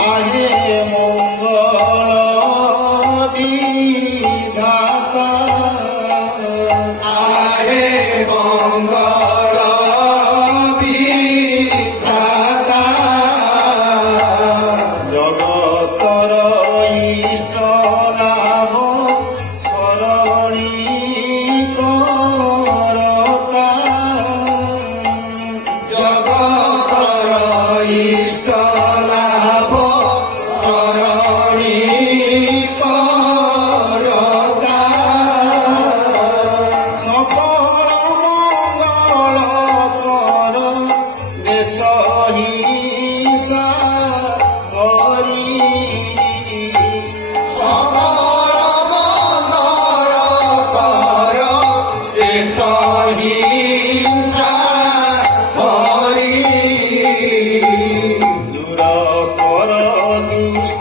आहे मंगल विधाता आहे मंगल विधाता जगतर इष्ट लाभ सरणी करता जगतर इष्ट लाभ सरणी करता सकल मंगल कर देश हिंसा करी सकल मंगल कर देश हिंसा करी दूर कर दुष्ट